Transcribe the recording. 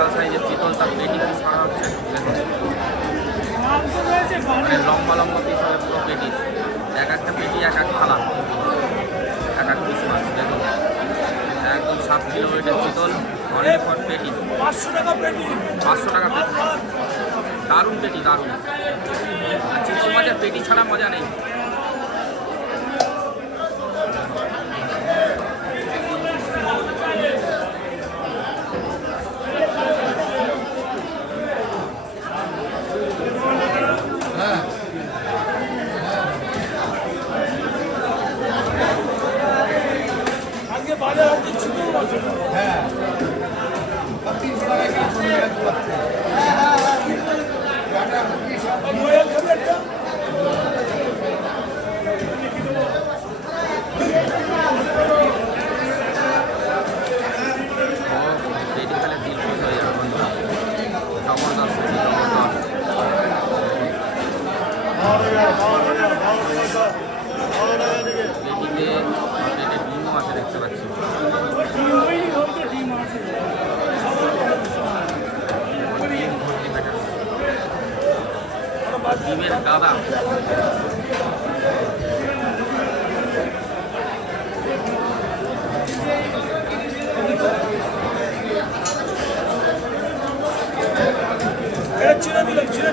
বিশাল সাইজের চিতল, তার পেটি পিস করা হচ্ছে। দেখুন মানে লম্বা লম্বা পিস হবে পুরো পেটি, এক একটা পেটি এক এক থালা, এক এক পিস মাছ। দেখুন একদম 7 কিলো ওয়েটের চিতল, অনলি ফর পেটি, 500 টাকা পেটি। দারুণ পেটি, দারুণ। আর চিংড়ি মাছের পেটি ছাড়া মজা নেই। হ্যাঁ পেটি খেলে দিল খুশ হয়ে যাবে বন্ধুরা। জবরদস্ত পেটি, জবরদস্ত। পেটিতে পেটে ডিমও আছে দেখতে পাচ্ছি। ডিমের গাদা।